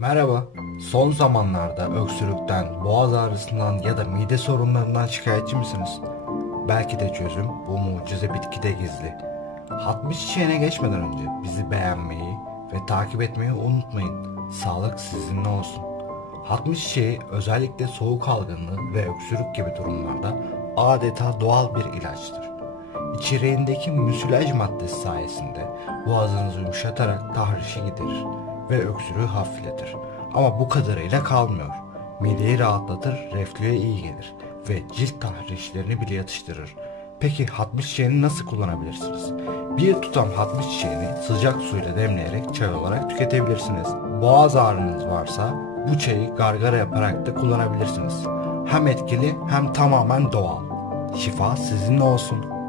Merhaba. Son zamanlarda öksürükten, boğaz ağrısından ya da mide sorunlarından şikayetçi misiniz? Belki de çözüm bu mucize bitkide gizli. 60 çiçeğine geçmeden önce bizi beğenmeyi ve takip etmeyi unutmayın. Sağlık sizinle olsun. 60 çiçeği özellikle soğuk algınlığı ve öksürük gibi durumlarda adeta doğal bir ilaçtır. İçeriğindeki müsilaj maddesi sayesinde boğazınızı yumuşatarak tahrişi giderir ve öksürüğü hafifletir. Ama bu kadarıyla kalmıyor. Mideyi rahatlatır, reflüye iyi gelir ve cilt tahrişlerini bile yatıştırır. Peki hatmış çiçeğini nasıl kullanabilirsiniz? Bir tutam hatmış çiçeğini sıcak suyla demleyerek çay olarak tüketebilirsiniz. Boğaz ağrınız varsa bu çayı gargara yaparak da kullanabilirsiniz. Hem etkili hem tamamen doğal. Şifa sizinle olsun.